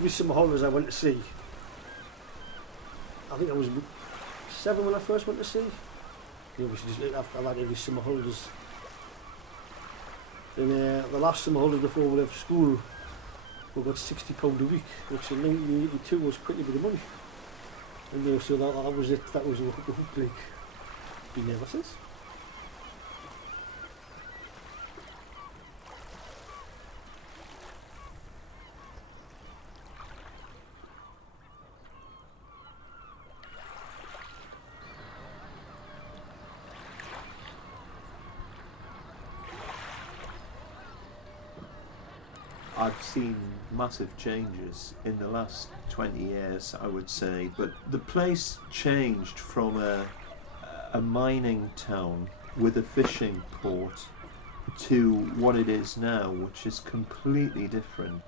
every summer holidays I went to sea. I think I was 7 when I first went to sea. I've had every summer holidays. And the last summer holiday before we left school, we got £60 a week, which in 1982 was quite a bit of money. And so that was it. That was the hook like. Been ever since. I've seen massive changes in the last 20 years, I would say, but the place changed from a mining town with a fishing port to what it is now, which is completely different.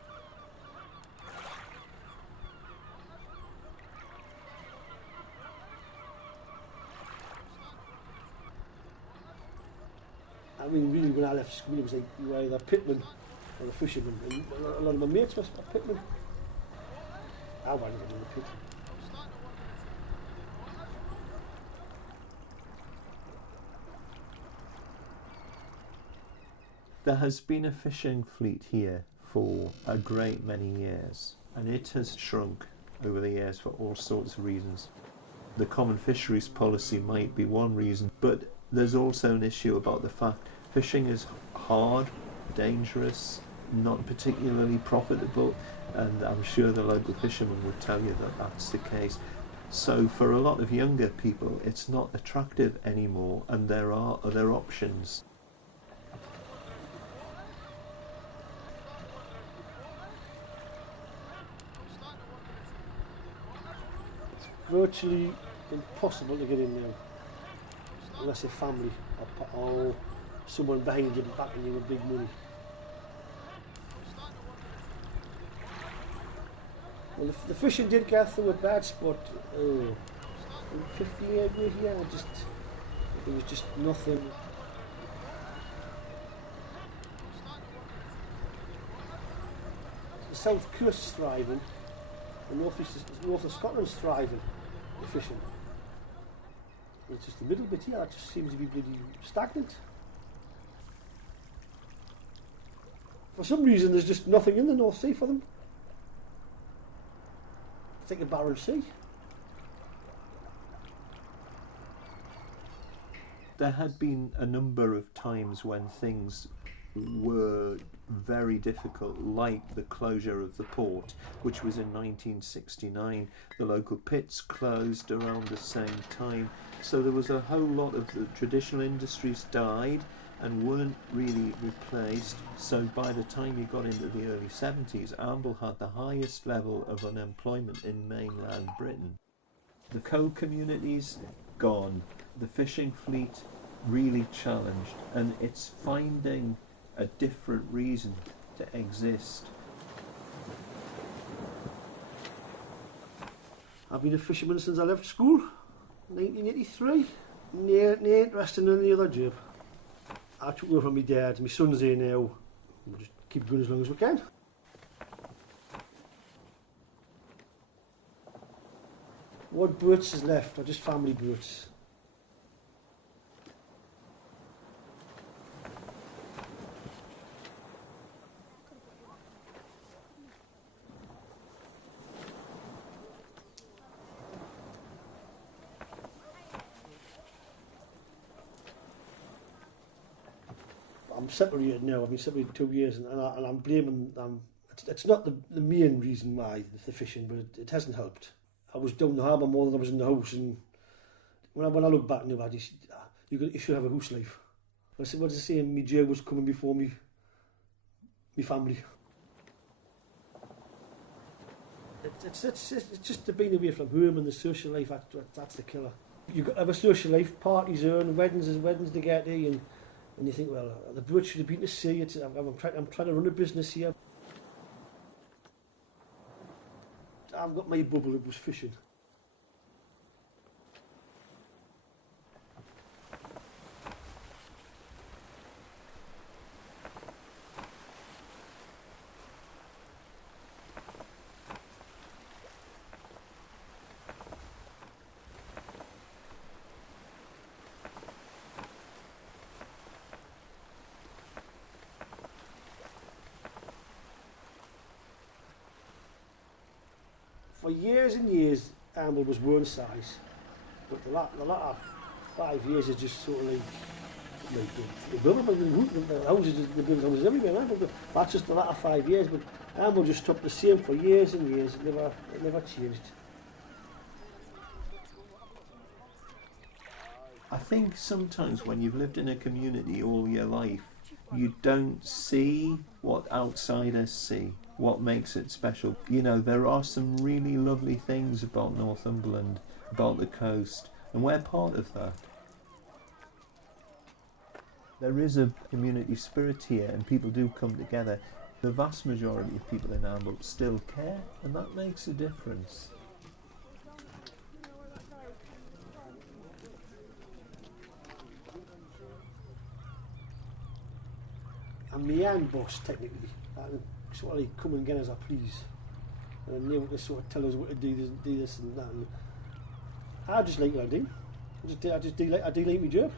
I mean, really, when I left school, it was like you were either pitmen or a fisherman, and a lot of my mates were pitmen. I wanted to be in the pit. There has been a fishing fleet here for a great many years, and it has shrunk over the years for all sorts of reasons. The common fisheries policy might be one reason, but there's also an issue about the fact fishing is hard, dangerous, not particularly profitable, and I'm sure the local fishermen would tell you that that's the case. So for a lot of younger people, it's not attractive anymore, and there are other options. Virtually impossible to get in now, unless you're family or someone behind you backing you with big money. Well, the fishing did get through a bad spot 50 years ago here. It was just nothing. The south coast's thriving, the north of Scotland's thriving. The fishing. It's just the middle bit here, it just seems to be bloody stagnant. For some reason there's just nothing in the North Sea for them. I think a barren sea. There had been a number of times when things were very difficult, like the closure of the port, which was in 1969. The local pits closed around the same time, so there was a whole lot of the traditional industries died and weren't really replaced. So by the time you got into the early 70s, Amble had the highest level of unemployment in mainland Britain. The coal communities gone, the fishing fleet really challenged, and it's finding a different reason to exist. I've been a fisherman since I left school, 1983. No interested in any other job. I took over from my dad, my son's here now. We'll just keep going as long as we can. What boats is left are just family boats. I'm separated now. I've been separated 2 years, and I'm blaming. It's not the main reason why the fishing, but it hasn't helped. I was down the harbour more than I was in the house, and when I look back now, you should have a house life. I said, what does it say? My job was coming before me family. It's just the being away from home and the social life. That's the killer. You have a social life, parties on, weddings to get to, and you think, well, the boat should have been to sea. I'm trying to run a business here. I've got my bubble, it was fishing. years and years, Amble was one size, but the latter 5 years is just sort of the houses, the building houses everywhere. But that's just the latter 5 years, but Amble just stopped the same for years and years. It never changed. I think sometimes when you've lived in a community all your life, you don't see what outsiders see, what makes it special. You know, there are some really lovely things about Northumberland, about the coast, and we're part of that. There is a community spirit here and people do come together. The vast majority of people in Amble still care, and that makes a difference. I'm my own boss, technically. I can sort of come and get as I please. And they will sort of tell us what to do this and that. And I just like what I do. I do like my job.